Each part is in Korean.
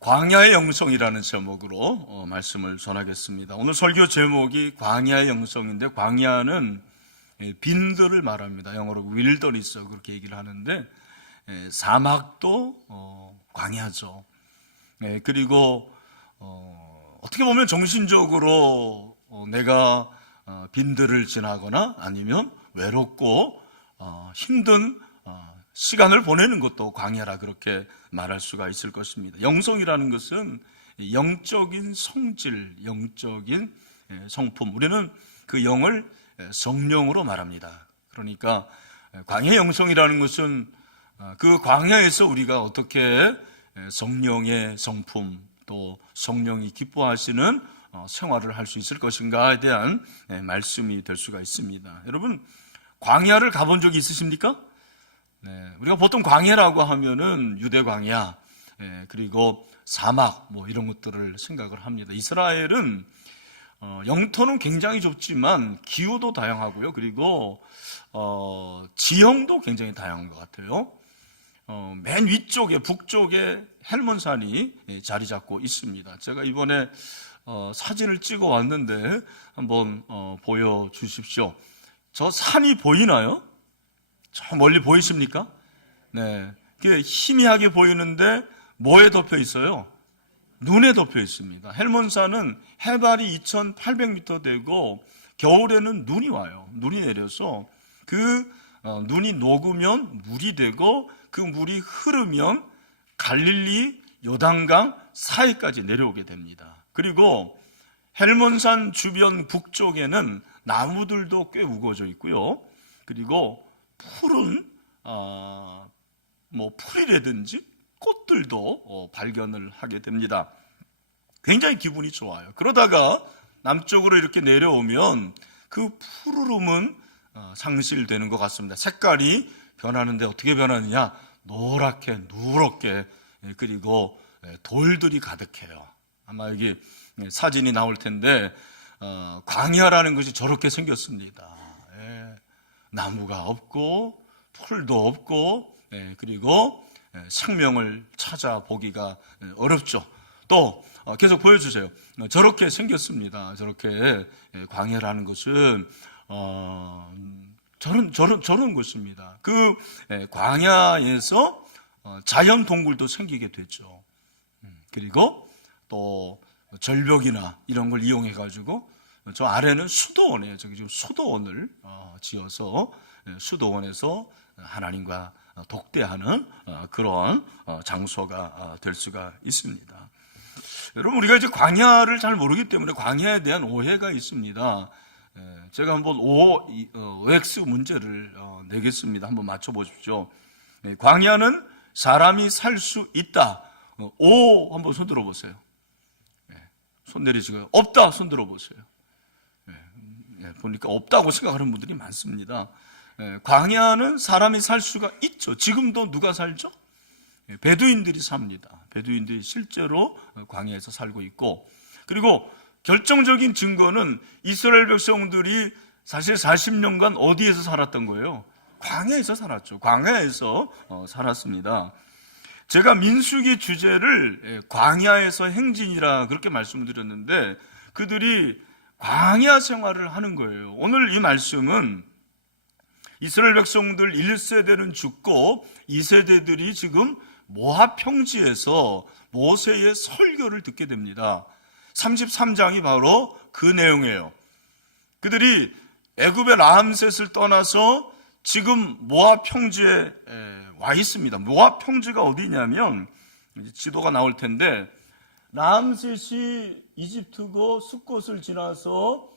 광야의 영성이라는 제목으로 말씀을 전하겠습니다. 오늘 설교 제목이 광야의 영성인데, 광야는 빈들을 말합니다. 영어로 윌더니스 그렇게 얘기를 하는데, 사막도 광야죠. 그리고 어떻게 보면 정신적으로 내가 빈들을 지나거나 아니면 외롭고 힘든 시간을 보내는 것도 광야라 그렇게 말할 수가 있을 것입니다. 영성이라는 것은 영적인 성질, 영적인 성품, 우리는 그 영을 성령으로 말합니다. 그러니까 광야의 영성이라는 것은 그 광야에서 우리가 어떻게 성령의 성품, 또 성령이 기뻐하시는 생활을 할 수 있을 것인가에 대한 말씀이 될 수가 있습니다. 여러분, 광야를 가본 적이 있으십니까? 우리가 보통 광야라고 하면은 유대 광야, 그리고 사막 뭐 이런 것들을 생각을 합니다. 이스라엘은 영토는 굉장히 좁지만 기후도 다양하고요. 그리고 지형도 굉장히 다양한 것 같아요. 맨 위쪽에 북쪽에 헬몬산이 자리 잡고 있습니다. 제가 이번에 사진을 찍어 왔는데 한번 보여주십시오. 저 산이 보이나요? 저 멀리 보이십니까? 네, 이게 희미하게 보이는데 뭐에 덮여 있어요? 눈에 덮여 있습니다. 헬몬산은 해발이 2,800m 되고 겨울에는 눈이 와요. 눈이 내려서 그 눈이 녹으면 물이 되고 그 물이 흐르면 갈릴리 요단강 사이까지 내려오게 됩니다. 그리고 헬몬산 주변 북쪽에는 나무들도 꽤 우거져 있고요. 그리고 푸른 풀이라든지 꽃들도 발견을 하게 됩니다. 굉장히 기분이 좋아요. 그러다가 남쪽으로 이렇게 내려오면 그 푸르름은 상실되는 것 같습니다. 색깔이 변하는데 어떻게 변하느냐? 노랗게 누렇게, 그리고 돌들이 가득해요. 아마 여기 사진이 나올 텐데 광야라는 것이 저렇게 생겼습니다. 나무가 없고 풀도 없고, 그리고 생명을 찾아보기가 어렵죠. 또 계속 보여주세요. 저렇게 생겼습니다. 저렇게 광야라는 것은 저런 것입니다. 그 광야에서 자연 동굴도 생기게 됐죠. 그리고 또 절벽이나 이런 걸 이용해 가지고 저 아래는 수도원이에요. 저기 지금 수도원을 지어서 수도원에서 하나님과 독대하는 그런 장소가 될 수가 있습니다. 여러분, 우리가 이제 광야를 잘 모르기 때문에 광야에 대한 오해가 있습니다. 제가 한번 OX 문제를 내겠습니다. 한번 맞춰보십시오. 광야는 사람이 살 수 있다. O 한번 손 들어보세요. 손 내리시고요. 없다 손 들어보세요. 보니까 없다고 생각하는 분들이 많습니다. 광야는 사람이 살 수가 있죠. 지금도 누가 살죠? 베두인들이 삽니다. 베두인들이 실제로 광야에서 살고 있고, 그리고 결정적인 증거는 이스라엘 백성들이 사실 40년간 어디에서 살았던 거예요? 광야에서 살았죠. 광야에서 살았습니다. 제가 민수기 주제를 광야에서 행진이라 그렇게 말씀을 드렸는데 그들이 광야 생활을 하는 거예요. 오늘 이 말씀은 이스라엘 백성들 1세대는 죽고 2세대들이 지금 모압 평지에서 모세의 설교를 듣게 됩니다. 33장이 바로 그 내용이에요. 그들이 애굽의 라암셋을 떠나서 지금 모압 평지에 와 있습니다. 모압 평지가 어디냐면 지도가 나올 텐데 라암셋이 이집트고 숫곳을 지나서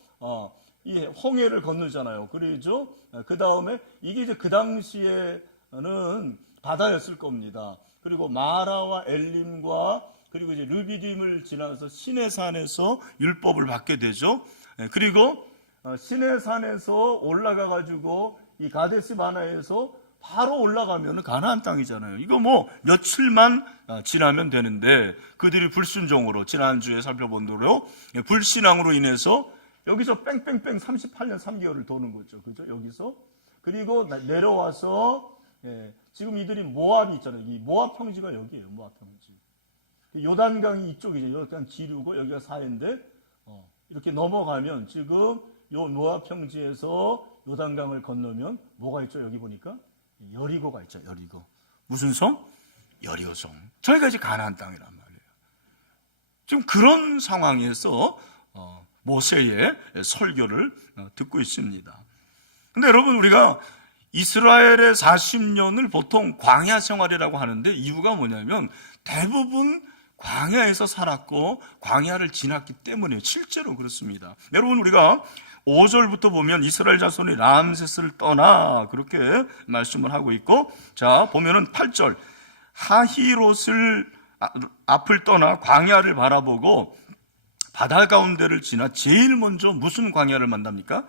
이 홍해를 건너잖아요. 그러죠? 그 다음에 이게 이제 그 당시에는 바다였을 겁니다. 그리고 마라와 엘림과 그리고 이제 르비딤을 지나서 시내산에서 율법을 받게 되죠. 그리고 시내산에서 올라가 가지고 이 가데스 바나에서 바로 올라가면 가나안 땅이잖아요. 이거 뭐 며칠만 지나면 되는데 그들이 불순종으로, 지난주에 살펴본 대로 불신앙으로 인해서 여기서 뺑뺑뺑 38년 3개월을 도는 거죠. 그죠? 여기서. 그리고 내려와서 지금 이들이 모압이 있잖아요. 이 모압 평지가 여기예요. 모압 평지. 요단강이 이쪽이죠. 요단 지류고 여기가 사해인데 이렇게 넘어가면 지금 요 모압 평지에서 요단강을 건너면 뭐가 있죠? 여기 보니까 여리고가 있죠. 여리고. 무슨 성? 여리고성. 저희가 이제 가나안 땅이란 말이에요. 지금 그런 상황에서 모세의 설교를 듣고 있습니다. 근데 여러분, 우리가 이스라엘의 40년을 보통 광야 생활이라고 하는데 이유가 뭐냐면 대부분 광야에서 살았고 광야를 지났기 때문에 실제로 그렇습니다. 여러분, 우리가 5절부터 보면 이스라엘 자손이 람세스를 떠나 그렇게 말씀을 하고 있고, 자 보면은 8절 하히롯을 앞을 떠나 광야를 바라보고 바다 가운데를 지나 제일 먼저 무슨 광야를 만납니까?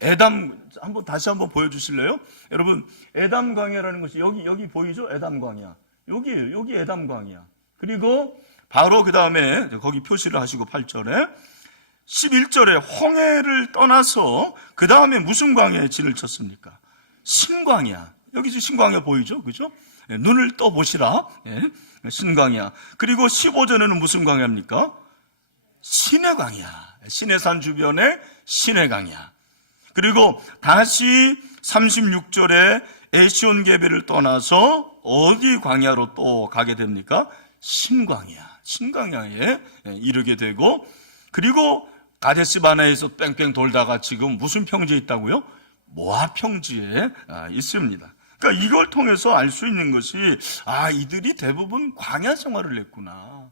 에담. 다시 한번 보여주실래요? 여러분, 에담 광야라는 것이 여기 보이죠? 에담 광야. 여기 에담 광야. 그리고 바로 그 다음에 거기 표시를 하시고 8절에 11절에 홍해를 떠나서 그 다음에 무슨 광야에 진을 쳤습니까? 신광야. 여기 신광야 보이죠? 그죠? 눈을 떠보시라. 신광야. 그리고 15절에는 무슨 광야입니까? 시내 광야. 시내산 주변의 시내 광야. 그리고 다시 36절에 에시온 게베를 떠나서 어디 광야로 또 가게 됩니까? 신광야에 이르게 되고, 그리고 가데스 바네에서 뺑뺑 돌다가 지금 무슨 평지에 있다고요? 모압 평지에 있습니다. 그러니까 이걸 통해서 알 수 있는 것이 이들이 대부분 광야 생활을 했구나.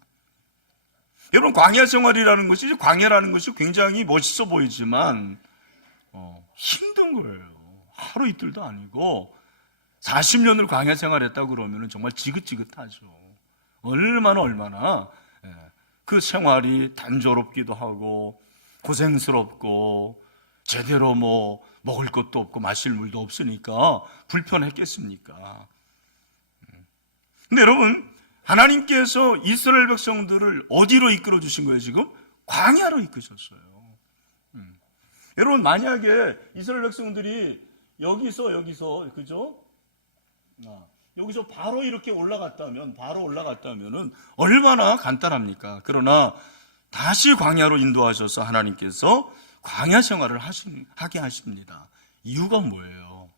여러분, 광야 생활이라는 것이, 광야라는 것이 굉장히 멋있어 보이지만 힘든 거예요. 하루 이틀도 아니고 40년을 광야 생활했다고 그러면 정말 지긋지긋하죠. 얼마나 그 생활이 단조롭기도 하고 고생스럽고 제대로 먹을 것도 없고 마실 물도 없으니까 불편했겠습니까? 근데 여러분, 하나님께서 이스라엘 백성들을 어디로 이끌어 주신 거예요? 지금 광야로 이끄셨어요. 여러분, 만약에 이스라엘 백성들이 여기서 그죠? 여기서 바로 이렇게 올라갔다면은 얼마나 간단합니까? 그러나 다시 광야로 인도하셔서 하나님께서 광야 생활을 하게 하십니다. 이유가 뭐예요?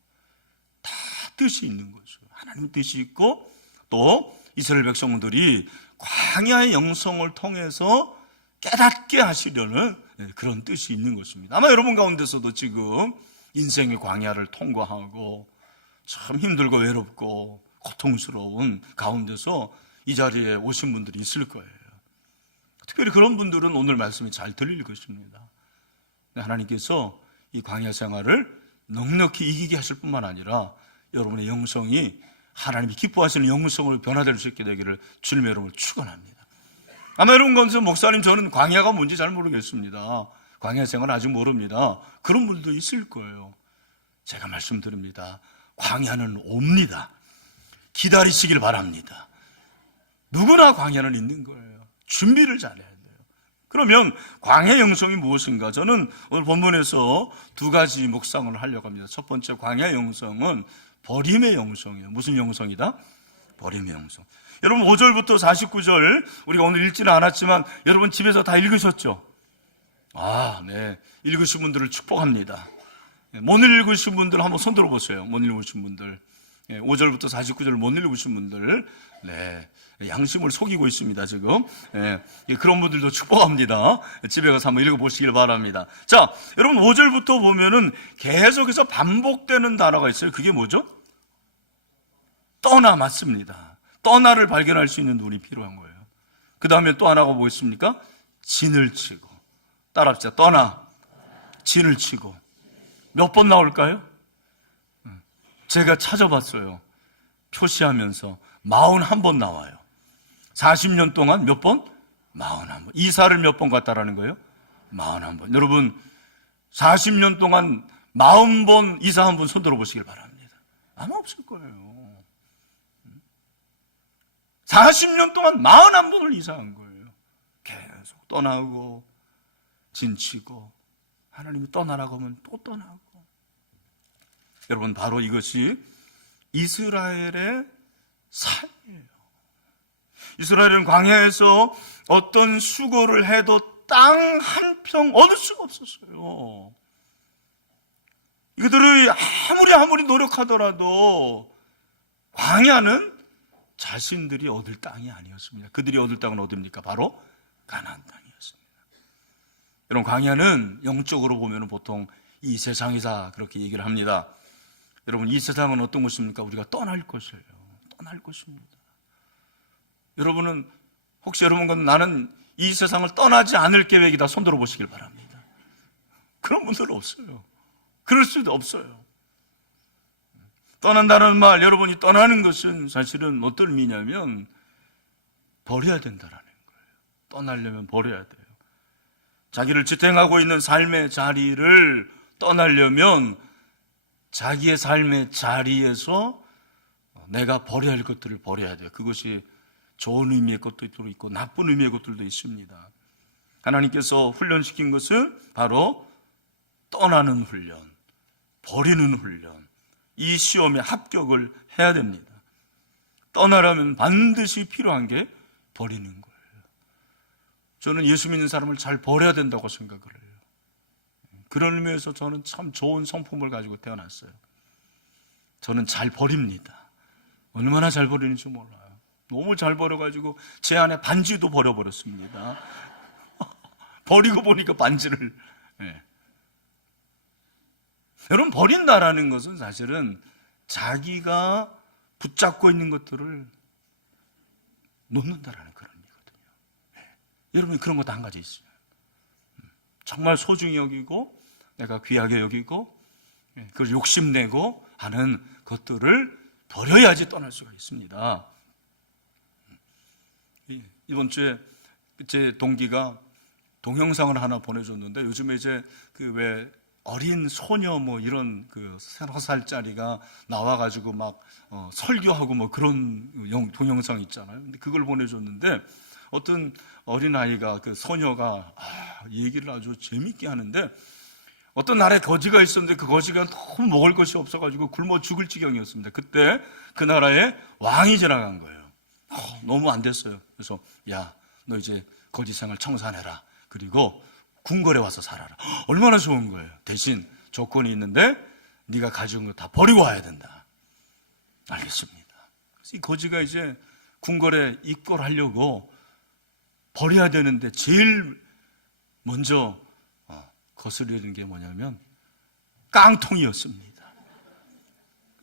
다 뜻이 있는 거죠. 하나님 뜻이 있고 또 이스라엘 백성들이 광야의 영성을 통해서 깨닫게 하시려는 그런 뜻이 있는 것입니다. 아마 여러분 가운데서도 지금 인생의 광야를 통과하고 참 힘들고 외롭고 고통스러운 가운데서 이 자리에 오신 분들이 있을 거예요. 특별히 그런 분들은 오늘 말씀이 잘 들릴 것입니다. 하나님께서 이 광야 생활을 넉넉히 이기게 하실 뿐만 아니라 여러분의 영성이 하나님이 기뻐하시는 영성으로 변화될 수 있게 되기를 주님의 이름으로 축원합니다. 아마 여러분 가운데서 목사님, 저는 광야가 뭔지 잘 모르겠습니다. 광야 생활 아직 모릅니다. 그런 분들도 있을 거예요. 제가 말씀드립니다. 광야는 옵니다. 기다리시길 바랍니다. 누구나 광야는 있는 거예요. 준비를 잘해야 돼요. 그러면 광야 영성이 무엇인가? 저는 오늘 본문에서 두 가지 묵상을 하려고 합니다. 첫 번째, 광야 영성은 버림의 영성이에요. 무슨 영성이다? 버림의 영성. 여러분, 5절부터 49절 우리가 오늘 읽지는 않았지만 여러분 집에서 다 읽으셨죠? 네. 읽으신 분들을 축복합니다. 못 읽으신 분들 한번 손 들어보세요. 못 읽으신 분들. 5절부터 49절을 못 읽으신 분들, 양심을 속이고 있습니다, 지금. 그런 분들도 축복합니다. 집에 가서 한번 읽어보시길 바랍니다. 자, 여러분 5절부터 보면은 계속해서 반복되는 단어가 있어요. 그게 뭐죠? 떠나. 맞습니다. 떠나를 발견할 수 있는 눈이 필요한 거예요. 그 다음에 또 하나가 뭐 있습니까? 진을 치고. 따라합시다. 떠나, 진을 치고. 몇 번 나올까요? 제가 찾아봤어요. 표시하면서 41번 나와요. 40년 동안 몇 번? 41번. 이사를 몇 번 갔다라는 거예요? 41번. 여러분, 40년 동안 40번 이사한 분 손 들어보시길 바랍니다. 아마 없을 거예요. 40년 동안 41번을 이사한 거예요. 계속 떠나고 진치고 하나님이 떠나라고 하면 또 떠나고. 여러분, 바로 이것이 이스라엘의 삶이에요. 이스라엘은 광야에서 어떤 수고를 해도 땅 한 평 얻을 수가 없었어요. 이들이 아무리 노력하더라도 광야는 자신들이 얻을 땅이 아니었습니다. 그들이 얻을 땅은 어디입니까? 바로 가나안 땅이었습니다. 여러분, 광야는 영적으로 보면 보통 이 세상이다 그렇게 얘기를 합니다. 여러분, 이 세상은 어떤 곳입니까? 우리가 떠날 것이에요. 떠날 것입니다. 여러분은 혹시 여러분과 나는 이 세상을 떠나지 않을 계획이다 손 들어보시길 바랍니다. 그런 분들은 없어요. 그럴 수도 없어요. 떠난다는 말, 여러분이 떠나는 것은 사실은 어떤 의미냐면 버려야 된다라는 거예요. 떠나려면 버려야 돼요. 자기를 지탱하고 있는 삶의 자리를 떠나려면 자기의 삶의 자리에서 내가 버려야 할 것들을 버려야 돼요. 그것이 좋은 의미의 것도 있고 나쁜 의미의 것들도 있습니다. 하나님께서 훈련시킨 것은 바로 떠나는 훈련, 버리는 훈련, 이 시험에 합격을 해야 됩니다. 떠나려면 반드시 필요한 게 버리는 거예요. 저는 예수 믿는 사람을 잘 버려야 된다고 생각을 해요. 그런 의미에서 저는 참 좋은 성품을 가지고 태어났어요. 저는 잘 버립니다. 얼마나 잘 버리는지 몰라요. 너무 잘 버려가지고 제 안에 반지도 버려버렸습니다. 버리고 보니까 반지를. 네. 여러분, 버린다라는 것은 사실은 자기가 붙잡고 있는 것들을 놓는다라는 그런 의미거든요. 네. 여러분, 그런 것도 한 가지 있어요. 정말 소중히 여기고 내가 귀하게 여기고 그걸 욕심내고 하는 것들을 버려야지 떠날 수가 있습니다. 이번 주에 제 동기가 동영상을 하나 보내줬는데, 요즘에 이제 그 왜 어린 소녀 뭐 이런 그 3살짜리가 나와가지고 막 설교하고 뭐 그런 동영상 있잖아요. 근데 그걸 보내줬는데 어떤 어린아이가, 그 소녀가 얘기를 아주 재밌게 하는데, 어떤 나라에 거지가 있었는데 그 거지가 너무 먹을 것이 없어가지고 굶어 죽을 지경이었습니다. 그때 그 나라에 왕이 지나간 거예요. 너무 안 됐어요. 그래서 야, 너 이제 거지 생활 청산해라. 그리고 궁궐에 와서 살아라. 얼마나 좋은 거예요. 대신 조건이 있는데 네가 가져온 거 다 버리고 와야 된다. 알겠습니다. 그래서 이 거지가 이제 궁궐에 입궐하려고 버려야 되는데 제일 먼저 거스르는 게 뭐냐면 깡통이었습니다.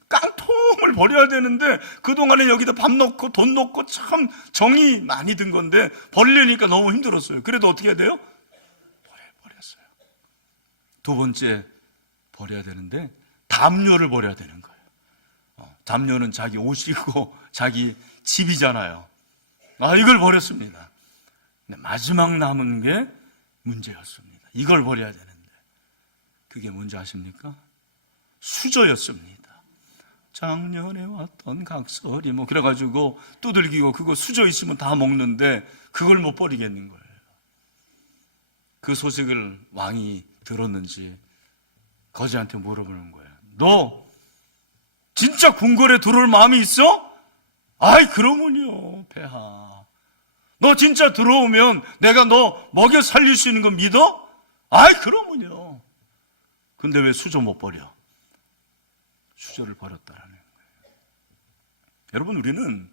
깡통을 버려야 되는데 그동안에 여기다 밥 넣고 돈 넣고 참 정이 많이 든 건데 버리려니까 너무 힘들었어요. 그래도 어떻게 해야 돼요? 버렸어요. 두 번째 버려야 되는데 담요를 버려야 되는 거예요. 담요는 자기 옷이고 자기 집이잖아요. 이걸 버렸습니다. 근데 마지막 남은 게 문제였습니다. 이걸 버려야 되는데 그게 뭔지 아십니까? 수저였습니다. 작년에 왔던 각설이 뭐 그래가지고 두들기고 그거 수저 있으면 다 먹는데 그걸 못 버리겠는 거예요. 그 소식을 왕이 들었는지 거지한테 물어보는 거예요. 너 진짜 궁궐에 들어올 마음이 있어? 아이, 그러면요, 폐하. 너 진짜 들어오면 내가 너 먹여 살릴 수 있는 거 믿어? 아이, 그러면요. 근데 왜 수저 못 버려? 수저를 버렸다라는 거예요. 여러분, 우리는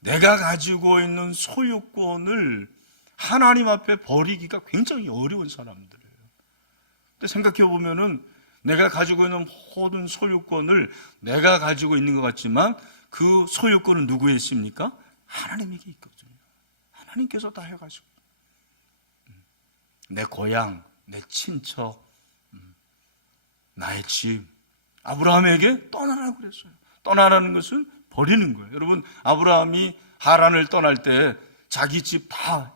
내가 가지고 있는 소유권을 하나님 앞에 버리기가 굉장히 어려운 사람들이에요. 근데 생각해 보면은 내가 가지고 있는 모든 소유권을 내가 가지고 있는 것 같지만 그 소유권은 누구에 있습니까? 하나님에게 있거든요. 하나님께서 다 해가지고 내 고향, 내 친척, 나의 집, 아브라함에게 떠나라고 그랬어요. 떠나라는 것은 버리는 거예요. 여러분, 아브라함이 하란을 떠날 때 자기 집 다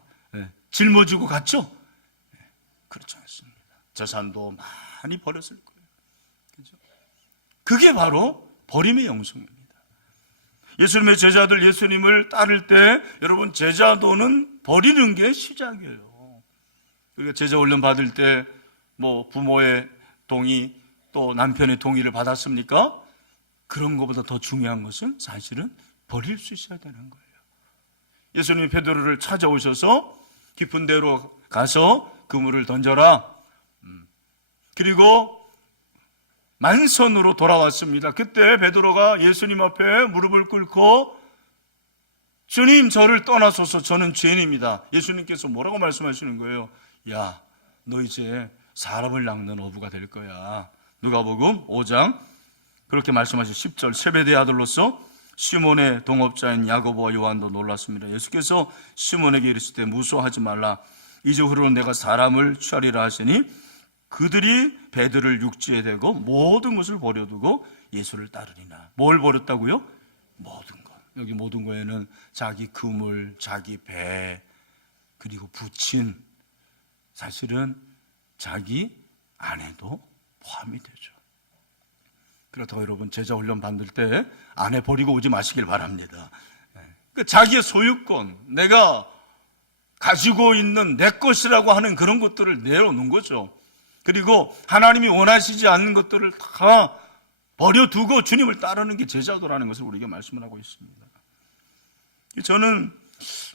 짊어지고 갔죠? 그렇지 않습니다. 재산도 많이 버렸을 거예요. 그렇죠? 그게 바로 버림의 영성입니다. 예수님의 제자들 예수님을 따를 때 여러분, 제자도는 버리는 게 시작이에요. 우리가 제자 훈련 받을 때 뭐 부모의 동의 또 남편의 동의를 받았습니까? 그런 것보다 더 중요한 것은 사실은 버릴 수 있어야 되는 거예요. 예수님이 베드로를 찾아오셔서 깊은 데로 가서 그물을 던져라. 그리고 만선으로 돌아왔습니다. 그때 베드로가 예수님 앞에 무릎을 꿇고 주님, 저를 떠나소서, 저는 죄인입니다. 예수님께서 뭐라고 말씀하시는 거예요? 야, 너 이제 사람을 낚는 어부가 될 거야. 누가복음 5장 그렇게 말씀하시죠. 10절, 세베대의 아들로서 시몬의 동업자인 야고보와 요한도 놀랐습니다. 예수께서 시몬에게 이르시되 무서워하지 말라. 이제 후로 내가 사람을 취하리라 하시니 그들이 배들을 육지에 대고 모든 것을 버려두고 예수를 따르리나. 뭘 버렸다고요? 모든 것. 여기 모든 거에는 자기 그물, 자기 배, 그리고 부친, 사실은 자기 아내도 포함이 되죠. 그렇다고 여러분 제자 훈련 받을 때 아내 버리고 오지 마시길 바랍니다. 그러니까 자기의 소유권, 내가 가지고 있는 내 것이라고 하는 그런 것들을 내려놓는 거죠. 그리고 하나님이 원하시지 않는 것들을 다 버려두고 주님을 따르는 게 제자도라는 것을 우리에게 말씀을 하고 있습니다. 저는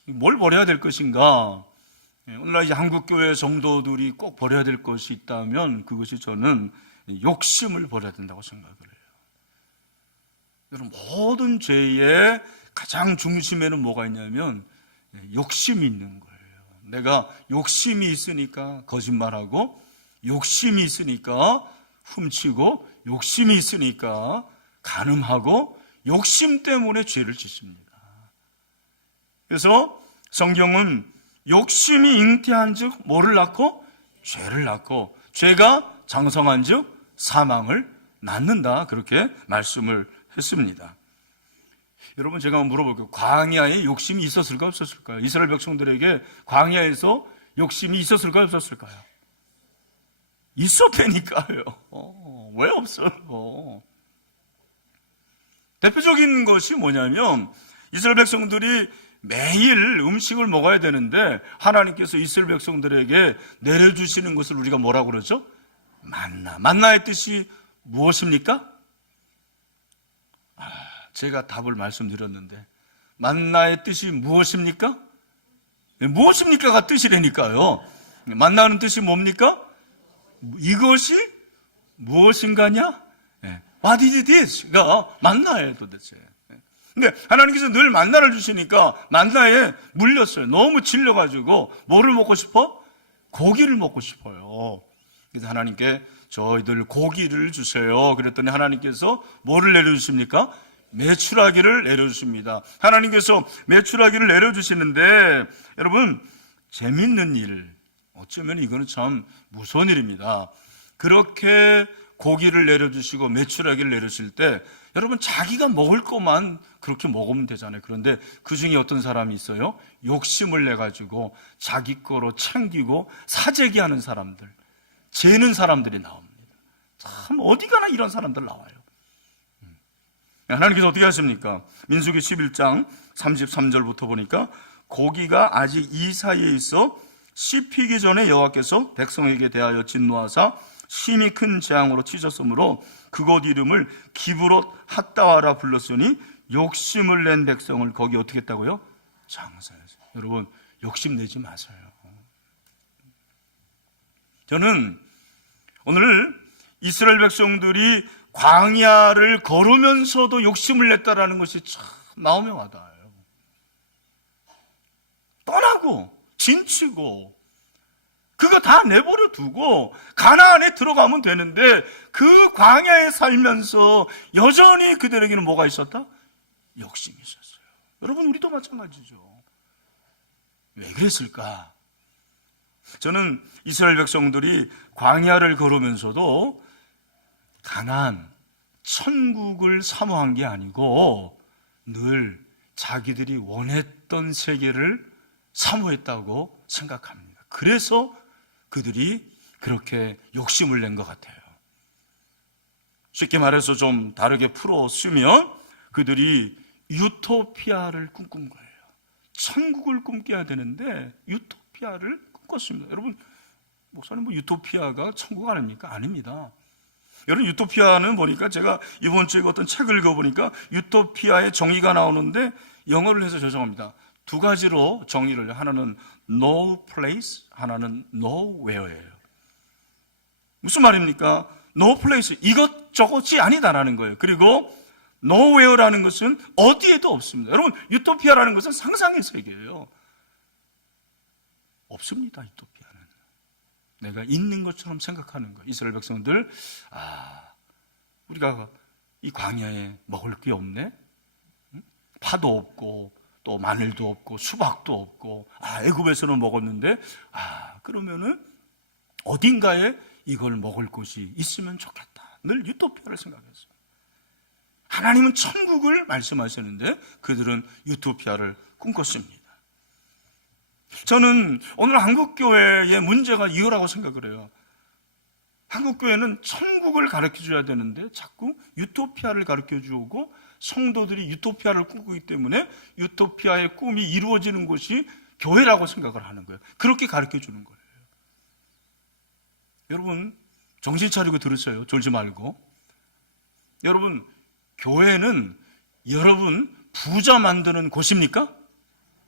뭘 버려야 될 것인가? 오늘날 이제 한국교회 성도들이 꼭 버려야 될 것이 있다면 그것이 저는 욕심을 버려야 된다고 생각을 해요. 여러분, 모든 죄의 가장 중심에는 뭐가 있냐면 욕심이 있는 거예요. 내가 욕심이 있으니까 거짓말하고, 욕심이 있으니까 훔치고, 욕심이 있으니까 간음하고, 욕심 때문에 죄를 짓습니다. 그래서 성경은 욕심이 잉태한 즉 뭐를 낳고? 죄를 낳고, 죄가 장성한 즉 사망을 낳는다, 그렇게 말씀을 했습니다. 여러분, 제가 한번 물어볼게요. 광야에 욕심이 있었을까요, 없었을까요? 이스라엘 백성들에게 광야에서 욕심이 있었을까요, 없었을까요? 있었다니까요. 왜 없어요? 대표적인 것이 뭐냐면 이스라엘 백성들이 매일 음식을 먹어야 되는데 하나님께서 이스라엘 백성들에게 내려주시는 것을 우리가 뭐라고 그러죠? 만나. 만나의 뜻이 무엇입니까? 제가 답을 말씀드렸는데 만나의 뜻이 무엇입니까? 무엇입니까가 뜻이라니까요. 만나는 뜻이 뭡니까? 이것이 무엇인가냐? What is this?가 만나예요, 도대체. 근데 하나님께서 늘 만나를 주시니까 만나에 물렸어요. 너무 질려가지고 뭐를 먹고 싶어? 고기를 먹고 싶어요. 그래서 하나님께 저희들 고기를 주세요. 그랬더니 하나님께서 뭐를 내려주십니까? 메추라기를 내려주십니다. 하나님께서 메추라기를 내려주시는데 여러분, 재밌는 일, 어쩌면 이거는 참 무서운 일입니다. 그렇게 고기를 내려주시고 메추라기를 내려주실 때 여러분, 자기가 먹을 것만 그렇게 먹으면 되잖아요. 그런데 그 중에 어떤 사람이 있어요? 욕심을 내가지고 자기 거로 챙기고 사재기 하는 사람들, 재는 사람들이 나옵니다. 참 어디 가나 이런 사람들 나와요. 하나님께서 어떻게 하십니까? 민수기 11장 33절부터 보니까 고기가 아직 이 사이에 있어 씹히기 전에 여호와께서 백성에게 대하여 진노하사 심히 큰 재앙으로 치셨으므로 그곳 이름을 기브롯 핫다와라 불렀으니 욕심을 낸 백성을 거기 어떻게 했다고요? 장사했어요. 여러분, 욕심내지 마세요. 저는 오늘 이스라엘 백성들이 광야를 걸으면서도 욕심을 냈다라는 것이 참 마음에 와닿아요. 떠나고 진치고 그거 다 내버려 두고 가나안에 들어가면 되는데 그 광야에 살면서 여전히 그들에게는 뭐가 있었다? 욕심이 있었어요. 여러분, 우리도 마찬가지죠. 왜 그랬을까? 저는 이스라엘 백성들이 광야를 걸으면서도 가나안, 천국을 사모한 게 아니고 늘 자기들이 원했던 세계를 사모했다고 생각합니다. 그래서 그들이 그렇게 욕심을 낸 것 같아요. 쉽게 말해서 좀 다르게 풀어 쓰면 그들이 유토피아를 꿈꾼 거예요. 천국을 꿈꿔야 되는데 유토피아를 꿈꿨습니다. 여러분, 목사님, 유토피아가 천국 아닙니까? 아닙니다. 여러분, 유토피아는 보니까 제가 이번 주에 어떤 책을 읽어보니까 유토피아의 정의가 나오는데 영어를 해서 죄송합니다. 두 가지로 정의를, 하나는 no place, 하나는 nowhere예요. 무슨 말입니까? no place, 이것저것이 아니다라는 거예요. 그리고 nowhere라는 것은 어디에도 없습니다. 여러분, 유토피아라는 것은 상상의 세계예요. 없습니다, 유토피아는. 내가 있는 것처럼 생각하는 거예요. 이스라엘 백성들, 우리가 이 광야에 먹을 게 없네? 파도 없고 또 마늘도 없고 수박도 없고, 애굽에서는 먹었는데, 그러면은 어딘가에 이걸 먹을 곳이 있으면 좋겠다. 늘 유토피아를 생각했어요. 하나님은 천국을 말씀하시는데 그들은 유토피아를 꿈꿨습니다. 저는 오늘 한국교회의 문제가 이거라고 생각을 해요. 한국교회는 천국을 가르쳐줘야 되는데 자꾸 유토피아를 가르쳐주고, 성도들이 유토피아를 꿈꾸기 때문에 유토피아의 꿈이 이루어지는 곳이 교회라고 생각을 하는 거예요. 그렇게 가르쳐주는 거예요. 여러분, 정신 차리고 들으세요. 졸지 말고. 여러분, 교회는 여러분 부자 만드는 곳입니까?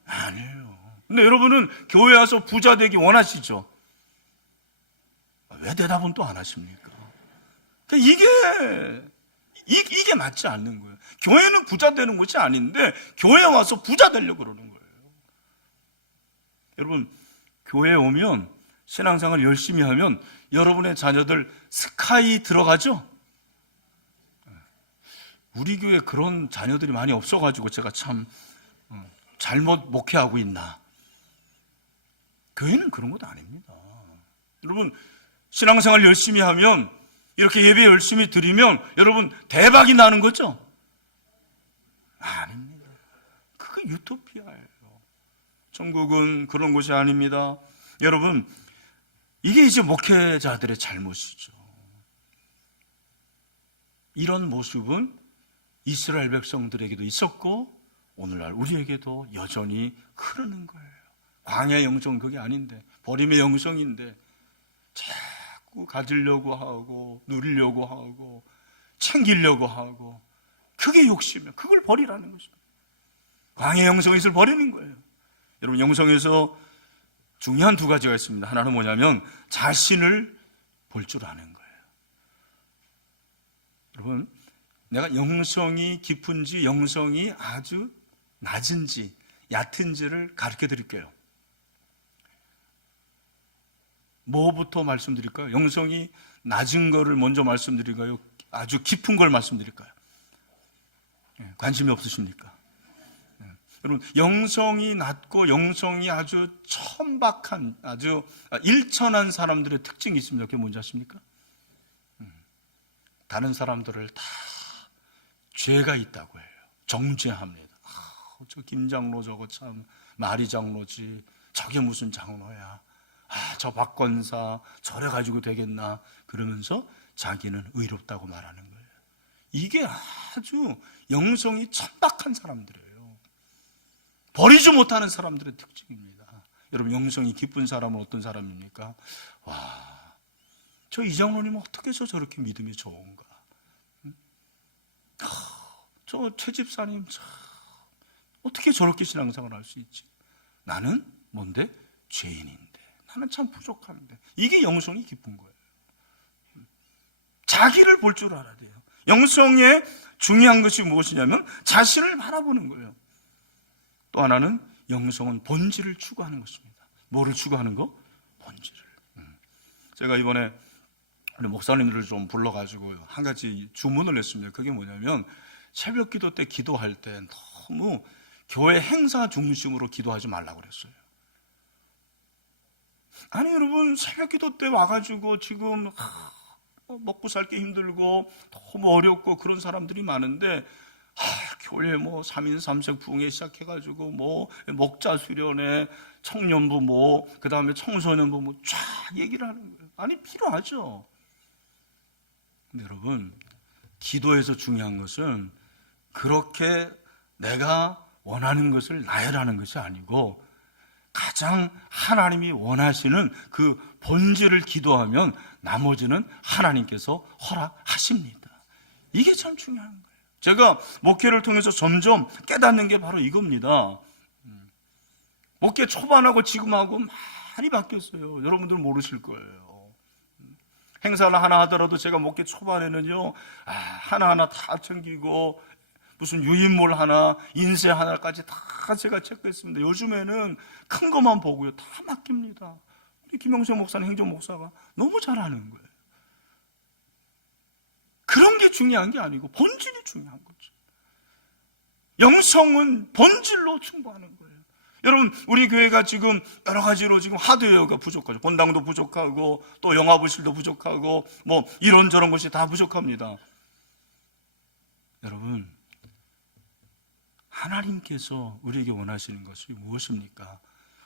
아니에요. 근데 여러분은 교회 와서 부자 되기 원하시죠? 왜 대답은 또 안 하십니까? 이게 맞지 않는 거예요. 교회는 부자 되는 곳이 아닌데 교회에 와서 부자 되려고 그러는 거예요. 여러분, 교회에 오면 신앙생활 열심히 하면 여러분의 자녀들 스카이 들어가죠? 우리 교회에 그런 자녀들이 많이 없어가지고 제가 참 잘못 목회하고 있나. 교회는 그런 것도 아닙니다. 여러분, 신앙생활 열심히 하면, 이렇게 예배 열심히 드리면 여러분 대박이 나는 거죠? 아닙니다. 그게 유토피아예요. 천국은 그런 곳이 아닙니다. 여러분, 이게 이제 목회자들의 잘못이죠. 이런 모습은 이스라엘 백성들에게도 있었고 오늘날 우리에게도 여전히 흐르는 거예요. 광야의 영성은 그게 아닌데, 버림의 영성인데 자꾸 가지려고 하고 누리려고 하고 챙기려고 하고, 그게 욕심이에요. 그걸 버리라는 것입니다. 광야의 영성에서 버리는 거예요. 여러분, 영성에서 중요한 두 가지가 있습니다. 하나는 뭐냐면 자신을 볼 줄 아는 거예요. 여러분, 내가 영성이 깊은지 영성이 아주 낮은지 얕은지를 가르쳐 드릴게요. 뭐부터 말씀드릴까요? 영성이 낮은 거를 먼저 말씀드릴까요? 아주 깊은 걸 말씀드릴까요? 관심이 없으십니까? 여러분, 영성이 낮고 영성이 아주 천박한, 아주 일천한 사람들의 특징이 있습니다. 그게 뭔지 아십니까? 다른 사람들을 다 죄가 있다고 해요. 정죄합니다. 저 김장로 저거 참 마리 장로지, 저게 무슨 장로야. 저 박권사 저래 가지고 되겠나, 그러면서 자기는 의롭다고 말하는 거예요. 이게 아주 영성이 천박한 사람들이에요. 버리지 못하는 사람들의 특징입니다. 여러분, 영성이 깊은 사람은 어떤 사람입니까? 저 이장로님 어떻게 저렇게 믿음이 좋은가? 저 최 집사님 어떻게 저렇게 신앙생활 할 수 있지? 나는 뭔데? 죄인인데. 나는 참 부족한데. 이게 영성이 깊은 거예요. 자기를 볼 줄 알아야 돼요. 영성의 중요한 것이 무엇이냐면 자신을 바라보는 거예요. 또 하나는 영성은 본질을 추구하는 것입니다. 뭐를 추구하는 거? 본질을. 제가 이번에 우리 목사님들을 좀 불러가지고 한 가지 주문을 했습니다. 그게 뭐냐면, 새벽 기도 때 기도할 때 너무 교회 행사 중심으로 기도하지 말라고 그랬어요. 아니, 여러분, 새벽 기도 때 와가지고 지금 먹고 살기 힘들고 너무 어렵고 그런 사람들이 많은데, 교회 3인 3색 부흥회 시작해가지고 목자 수련회, 청년부 그 다음에 청소년부 쫙 얘기를 하는 거예요. 아니, 필요하죠. 근데 여러분, 기도에서 중요한 것은 그렇게 내가 원하는 것을 나열하는 것이 아니고, 가장 하나님이 원하시는 그 본질을 기도하면 나머지는 하나님께서 허락하십니다. 이게 참 중요한 거예요. 제가 목회를 통해서 점점 깨닫는 게 바로 이겁니다. 목회 초반하고 지금하고 많이 바뀌었어요. 여러분들 모르실 거예요. 행사를 하나 하더라도 제가 목회 초반에는요, 하나하나 다 챙기고 무슨 유인물 하나, 인쇄 하나까지 다 제가 체크했습니다. 요즘에는 큰 것만 보고요, 다 맡깁니다. 우리 김영철 목사는 행정 목사가 너무 잘하는 거예요. 그런 게 중요한 게 아니고 본질이 중요한 거죠. 영성은 본질로 충분하는 거예요. 여러분, 우리 교회가 지금 여러 가지로 지금 하드웨어가 부족하죠. 본당도 부족하고 또 영화부실도 부족하고 뭐 이런저런 것이 다 부족합니다. 여러분, 하나님께서 우리에게 원하시는 것이 무엇입니까?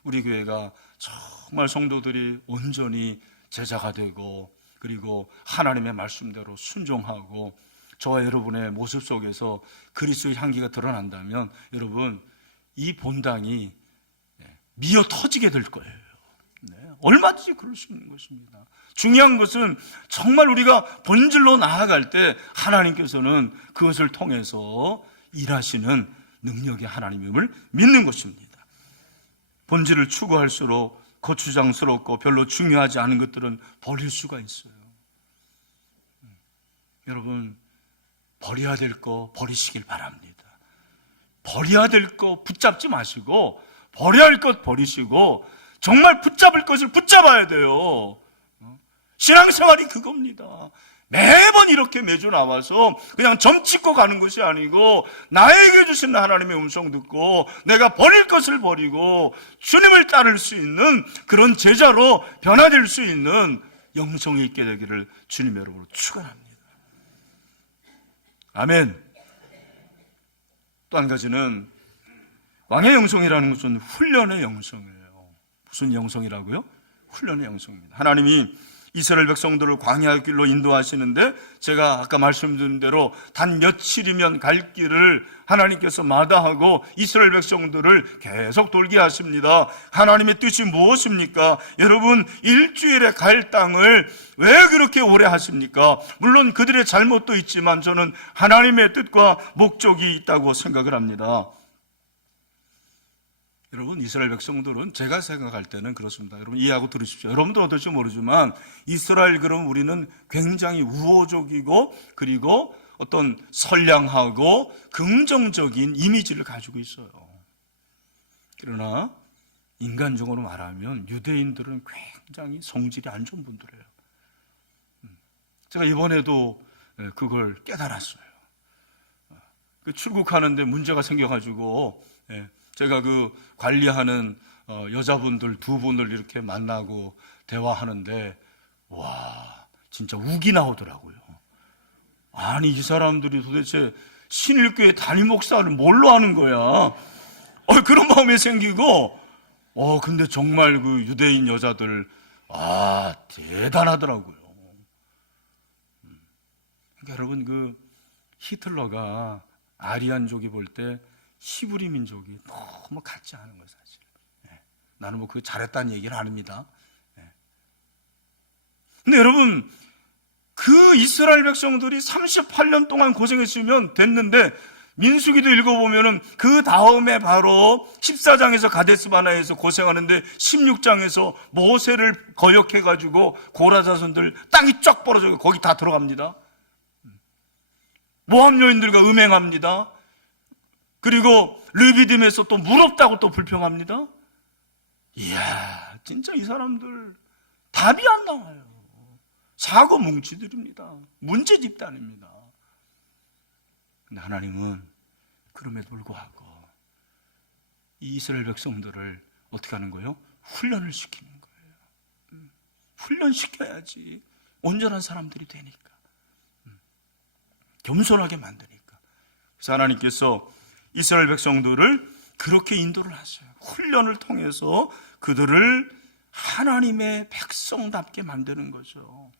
우리 교회가 정말 성도들이 온전히 제자가 되고, 그리고 하나님의 말씀대로 순종하고 저와 여러분의 모습 속에서 그리스도의 향기가 드러난다면 여러분, 이 본당이 미어 터지게 될 거예요. 얼마든지 그럴 수 있는 것입니다. 중요한 것은 정말 우리가 본질로 나아갈 때 하나님께서는 그것을 통해서 일하시는 능력의 하나님임을 믿는 것입니다. 본질을 추구할수록 거추장스럽고 별로 중요하지 않은 것들은 버릴 수가 있어요. 여러분, 버려야 될 거 버리시길 바랍니다. 버려야 될 거 붙잡지 마시고 버려야 할 것 버리시고 정말 붙잡을 것을 붙잡아야 돼요. 신앙생활이 그겁니다. 매번 이렇게 매주 나와서 그냥 점 찍고 가는 것이 아니고 나에게 주신 하나님의 음성 듣고 내가 버릴 것을 버리고 주님을 따를 수 있는 그런 제자로 변화될 수 있는 영성이 있게 되기를 주님 여러분으로 축원합니다. 아멘. 또 한 가지는 왕의 영성이라는 것은 훈련의 영성이에요. 무슨 영성이라고요? 훈련의 영성입니다. 하나님이 이스라엘 백성들을 광야의 길로 인도하시는데 제가 아까 말씀드린 대로 단 며칠이면 갈 길을 하나님께서 마다하고 이스라엘 백성들을 계속 돌게 하십니다. 하나님의 뜻이 무엇입니까? 여러분, 일주일에 갈 땅을 왜 그렇게 오래 하십니까? 물론 그들의 잘못도 있지만 저는 하나님의 뜻과 목적이 있다고 생각을 합니다. 여러분, 이스라엘 백성들은 제가 생각할 때는 그렇습니다. 여러분 이해하고 들으십시오. 여러분도 어떨지 모르지만 이스라엘 그럼 우리는 굉장히 우호적이고 그리고 어떤 선량하고 긍정적인 이미지를 가지고 있어요. 그러나 인간적으로 말하면 유대인들은 굉장히 성질이 안 좋은 분들이에요. 제가 이번에도 그걸 깨달았어요. 출국하는데 문제가 생겨가지고 제가 그 관리하는 여자분들 두 분을 이렇게 만나고 대화하는데 와, 진짜 우기 나오더라고요. 아니, 이 사람들이 도대체 신일교회 담임 목사를 뭘로 하는 거야? 그런 마음이 생기고 근데 정말 그 유대인 여자들 대단하더라고요. 그러니까 여러분, 그 히틀러가 아리안족이 볼 때 히브리 민족이 너무 같지 않은 거예요, 사실. 나는 뭐 그거 잘했다는 얘기는 아닙니다. 근데 여러분, 그 이스라엘 백성들이 38년 동안 고생했으면 됐는데 민수기도 읽어보면은 그 다음에 바로 14장에서 가데스 바네아에서 고생하는데 16장에서 모세를 거역해가지고 고라 자손들 땅이 쫙 벌어져서 거기 다 들어갑니다. 모함 여인들과 음행합니다. 그리고 르비딤에서 또 물 없다고 또 불평합니다. 이야, 진짜 이 사람들 답이 안 나와요. 사고 뭉치들입니다. 문제 집단입니다. 근데 하나님은 그럼에도 불구하고 이 이스라엘 백성들을 어떻게 하는 거예요? 훈련을 시키는 거예요. 훈련시켜야지 온전한 사람들이 되니까. 겸손하게 만드니까. 그래서 하나님께서 이스라엘 백성들을 그렇게 인도를 하셔요. 훈련을 통해서 그들을 하나님의 백성답게 만드는 거죠.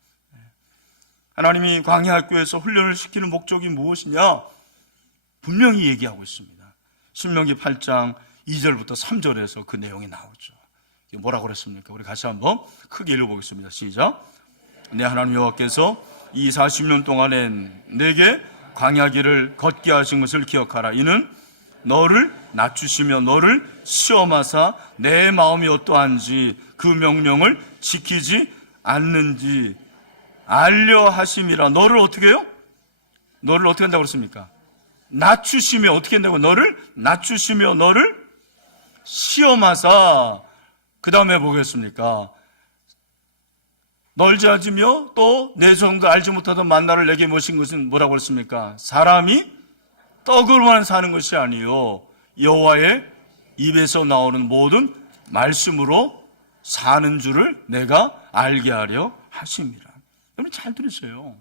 하나님이 광야학교에서 훈련을 시키는 목적이 무엇이냐? 분명히 얘기하고 있습니다. 신명기 8장 2절부터 3절에서 그 내용이 나오죠. 이게 뭐라고 그랬습니까? 우리 같이 한번 크게 읽어보겠습니다. 시작. 내 하나님 여호와께서 이 40년 동안에 내게 광야길을 걷게 하신 것을 기억하라. 이는 너를 낮추시며 너를 시험하사 내 마음이 어떠한지 그 명령을 지키지 않는지 알려 하심이라. 너를 어떻게 해요? 너를 어떻게 한다고 그랬습니까? 낮추시며 어떻게 한다고? 너를 낮추시며 너를 시험하사. 그 다음에 보겠습니까? 널 찾으며 또 내 정도 알지 못하던 만나를 내게 모신 것은 뭐라고 했습니까? 사람이 떡으로만 사는 것이 아니요 여호와의 입에서 나오는 모든 말씀으로 사는 줄을 내가 알게 하려 하심이라. 여러분 잘 들으세요.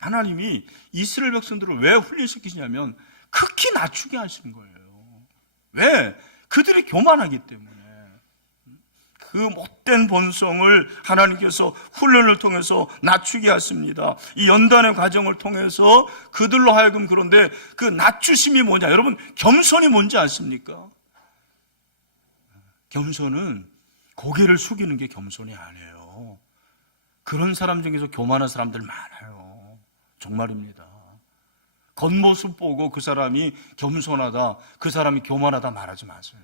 하나님이 이스라엘 백성들을 왜 훈련시키시냐면 극히 낮추게 하시는 거예요. 왜? 그들이 교만하기 때문에. 그 못된 본성을 하나님께서 훈련을 통해서 낮추게 하십니다. 이 연단의 과정을 통해서 그들로 하여금. 그런데 그 낮추심이 뭐냐? 여러분 겸손이 뭔지 아십니까? 겸손은 고개를 숙이는 게 겸손이 아니에요. 그런 사람 중에서 교만한 사람들 많아요. 정말입니다. 겉모습 보고 그 사람이 겸손하다, 그 사람이 교만하다 말하지 마세요.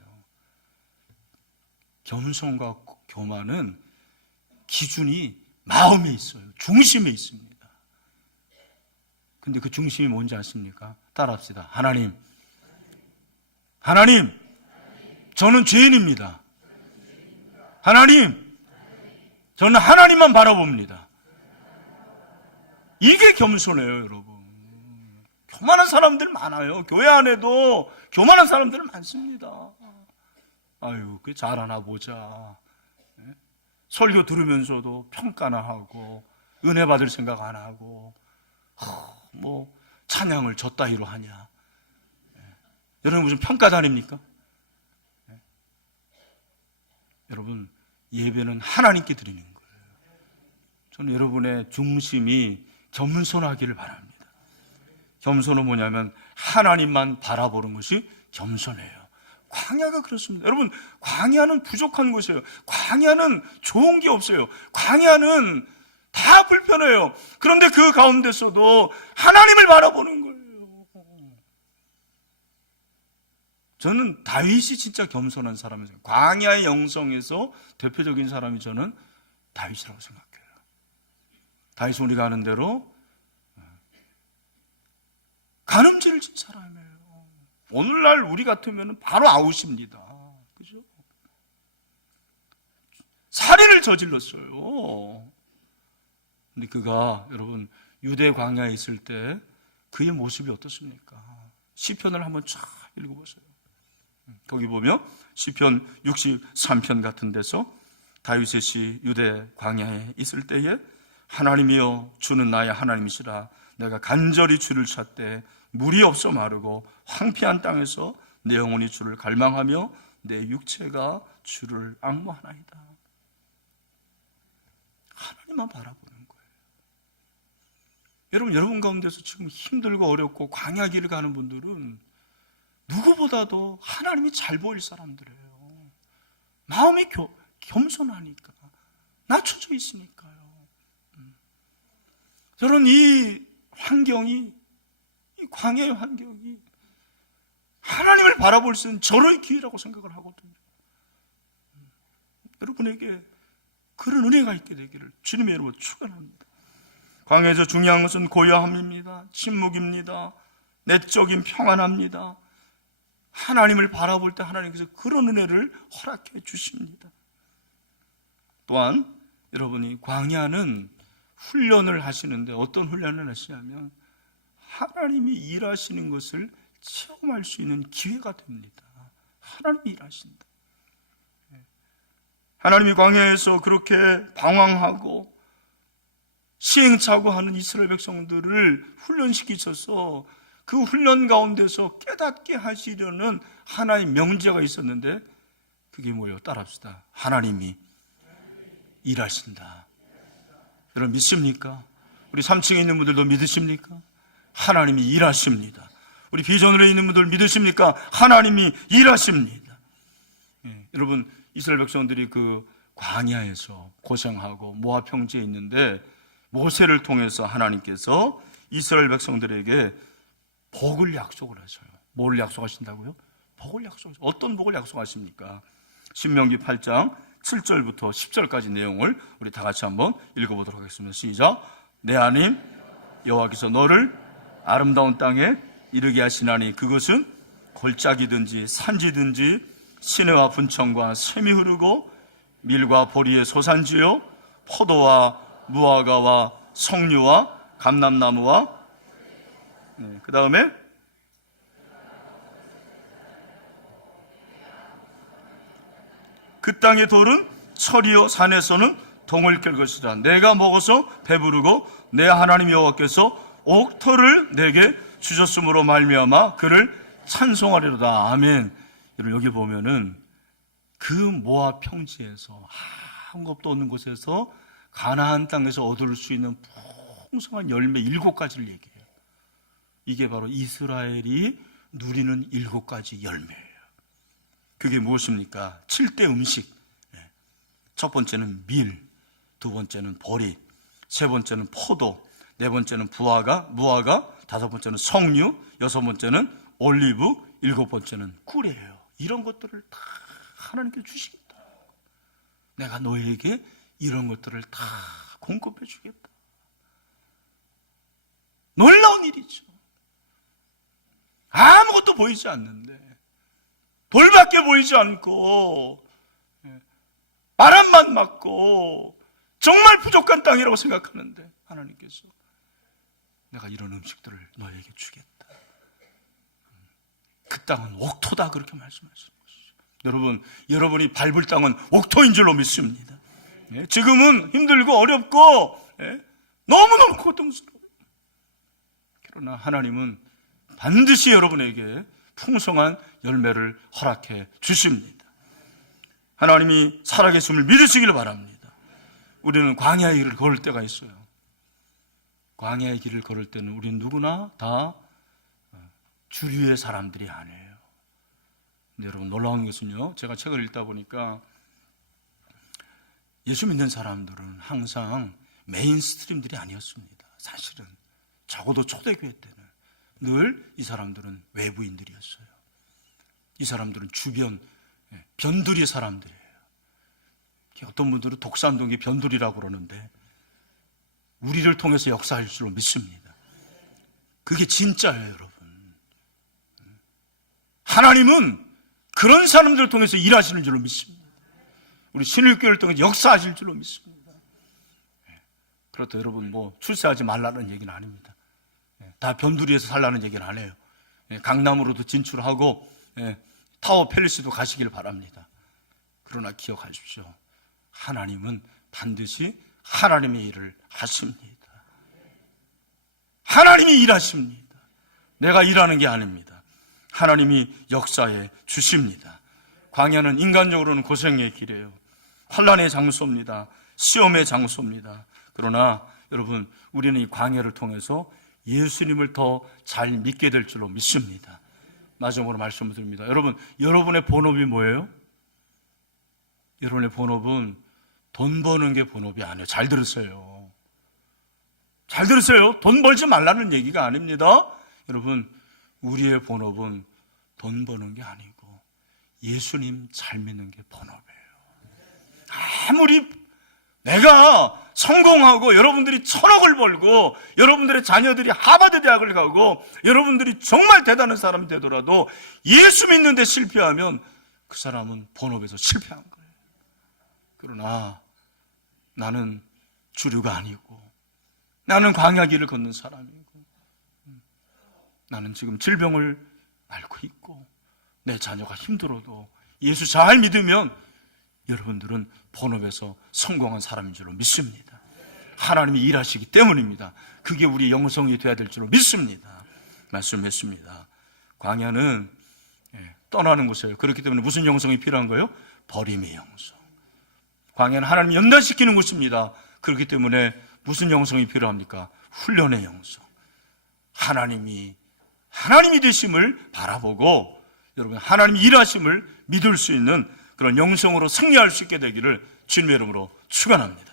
겸손과 교만은 기준이 마음에 있어요. 중심에 있습니다. 근데 그 중심이 뭔지 아십니까? 따라합시다. 하나님, 저는 죄인입니다. 하나님, 저는 하나님만 바라봅니다. 이게 겸손해요, 여러분. 교만한 사람들 많아요. 교회 안에도 교만한 사람들 많습니다. 아유, 그 잘하나 보자. 설교 들으면서도 평가나 하고, 은혜 받을 생각 안 하고, 뭐, 찬양을 저따위로 하냐. 여러분 무슨 평가 다닙니까? 여러분, 예배는 하나님께 드리는 거예요. 저는 여러분의 중심이 겸손하기를 바랍니다. 겸손은 뭐냐면 하나님만 바라보는 것이 겸손해요. 광야가 그렇습니다. 여러분, 광야는 부족한 곳이에요. 광야는 좋은 게 없어요. 광야는 다 불편해요. 그런데 그 가운데서도 하나님을 바라보는 거예요. 저는 다윗이 진짜 겸손한 사람이에요. 광야의 영성에서 대표적인 사람이 저는 다윗이라고 생각해요. 다윗은 우리가 아는 대로 간음죄를 진 사람이에요. 오늘날 우리 같으면 바로 아웃입니다. 그죠? 살인을 저질렀어요. 근데 그가 여러분 유대 광야에 있을 때 그의 모습이 어떻습니까? 시편을 한번 쫙 읽어보세요. 거기 보면 시편 63편 같은 데서 다윗의 시 유대 광야에 있을 때에 하나님이여 주는 나의 하나님이시라. 내가 간절히 주를 찾되 물이 없어 마르고 황폐한 땅에서 내 영혼이 주를 갈망하며 내 육체가 주를 앙모하나이다. 하나님만 바라보는 거예요. 여러분 가운데서 지금 힘들고 어렵고 광야 길을 가는 분들은 누구보다도 하나님이 잘 보일 사람들이에요. 마음이 겸손하니까, 낮춰져 있으니까요. 저는 이 환경이, 이 광야의 환경이 하나님을 바라볼 수 있는 절호의 기회라고 생각을 하거든요. 여러분에게 그런 은혜가 있게 되기를 주님의 이름으로 축원합니다. 광야에서 중요한 것은 고요함입니다. 침묵입니다. 내적인 평안합니다. 하나님을 바라볼 때 하나님께서 그런 은혜를 허락해 주십니다. 또한 여러분이 광야는 훈련을 하시는데 어떤 훈련을 하시냐면 하나님이 일하시는 것을 체험할 수 있는 기회가 됩니다. 하나님이 일하신다. 하나님이 광야에서 그렇게 방황하고 시행착오하는 이스라엘 백성들을 훈련시키셔서 그 훈련 가운데서 깨닫게 하시려는 하나의 명제가 있었는데 그게 뭐예요? 따라합시다. 하나님이 일하신다. 여러분 믿습니까? 우리 3층에 있는 분들도 믿으십니까? 하나님이 일하십니다. 우리 비전으로 있는 분들 믿으십니까? 하나님이 일하십니다. 여러분 이스라엘 백성들이 그 광야에서 고생하고 모압 평지에 있는데 모세를 통해서 하나님께서 이스라엘 백성들에게 복을 약속을 하셔요. 뭘 약속하신다고요? 복을 약속하십니다. 어떤 복을 약속하십니까? 신명기 8장 7절부터 10절까지 내용을 우리 다 같이 한번 읽어보도록 하겠습니다. 시작. 내 하나님 여호와께서 너를 아름다운 땅에 이르게 하시나니 그것은 골짜기든지 산지든지 시내와 분청과 샘이 흐르고 밀과 보리의 소산지요 포도와 무화과와 석류와 감람나무와 그 다음에 그 땅의 돌은 철이요 산에서는 동을 깰 것이라. 내가 먹어서 배부르고 내 하나님 여호와께서 옥토를 내게 주셨으므로 말미암아 그를 찬송하리로다. 아멘. 여기 보면은 그 모압 평지에서 아무것도 없는 곳에서 가나안 땅에서 얻을 수 있는 풍성한 열매 7가지를 얘기해요. 이게 바로 이스라엘이 누리는 7가지 열매예요. 그게 무엇입니까? 7대 음식. 첫 번째는 밀, 두 번째는 보리, 세 번째는 포도, 네 번째는 무화과, 다섯 번째는 석류, 여섯 번째는 올리브, 일곱 번째는 꿀이에요. 이런 것들을 다 하나님께 주시겠다. 내가 너에게 이런 것들을 다 공급해 주겠다. 놀라운 일이죠. 아무것도 보이지 않는데, 돌밖에 보이지 않고 바람만 맞고 정말 부족한 땅이라고 생각하는데 하나님께서 내가 이런 음식들을 너에게 주겠다. 그 땅은 옥토다 그렇게 말씀하시는 것이죠. 여러분이 밟을 땅은 옥토인 줄로 믿습니다. 지금은 힘들고 어렵고 너무너무 고통스러워요. 그러나 하나님은 반드시 여러분에게 풍성한 열매를 허락해 주십니다. 하나님이 살아계심을 믿으시길 바랍니다. 우리는 광야의 길을 걸을 때가 있어요. 광야의 길을 걸을 때는 우리 누구나 다 주류의 사람들이 아니에요. 근데 여러분 놀라운 것은요, 제가 책을 읽다 보니까 예수 믿는 사람들은 항상 메인스트림들이 아니었습니다. 사실은 적어도 초대교회 때는 늘 이 사람들은 외부인들이었어요. 이 사람들은 주변 변두리 사람들이에요. 어떤 분들은 독산동이 변두리라고 그러는데 우리를 통해서 역사할 줄로 믿습니다. 그게 진짜예요, 여러분. 하나님은 그런 사람들을 통해서 일하시는 줄로 믿습니다. 우리 신일교회를 통해서 역사하실 줄로 믿습니다. 그렇다 여러분 출세하지 말라는 얘기는 아닙니다. 다 변두리에서 살라는 얘기는 안 해요. 강남으로도 진출하고 타워 팰리스도 가시길 바랍니다. 그러나 기억하십시오. 하나님은 반드시 하나님의 일을 하십니다. 하나님이 일하십니다. 내가 일하는 게 아닙니다. 하나님이 역사해 주십니다. 광야는 인간적으로는 고생의 길이에요. 환난의 장소입니다. 시험의 장소입니다. 그러나 여러분 우리는 이 광야를 통해서 예수님을 더 잘 믿게 될 줄로 믿습니다. 마지막으로 말씀을 드립니다. 여러분의 본업이 뭐예요? 여러분의 본업은 돈 버는 게 본업이 아니에요. 잘 들으세요. 잘 들으세요. 돈 벌지 말라는 얘기가 아닙니다. 여러분, 우리의 본업은 돈 버는 게 아니고 예수님 잘 믿는 게 본업이에요. 아무리 내가 성공하고 여러분들이 1,000억을 벌고 여러분들의 자녀들이 하버드 대학을 가고 여러분들이 정말 대단한 사람이 되더라도 예수 믿는데 실패하면 그 사람은 본업에서 실패한 거예요. 그러나 나는 주류가 아니고 나는 광야길을 걷는 사람이고 나는 지금 질병을 앓고 있고 내 자녀가 힘들어도 예수 잘 믿으면 여러분들은 본업에서 성공한 사람인 줄로 믿습니다. 하나님이 일하시기 때문입니다. 그게 우리 영성이 되어야 될 줄로 믿습니다. 말씀했습니다. 광야는 떠나는 곳이에요. 그렇기 때문에 무슨 영성이 필요한 거예요? 버림의 영성. 광야는 하나님이 연단시키는 곳입니다. 그렇기 때문에 무슨 영성이 필요합니까? 훈련의 영성. 하나님이 되심을 바라보고 여러분 하나님이 일하심을 믿을 수 있는 그런 영성으로 승리할 수 있게 되기를 주님의 이름으로 축원합니다.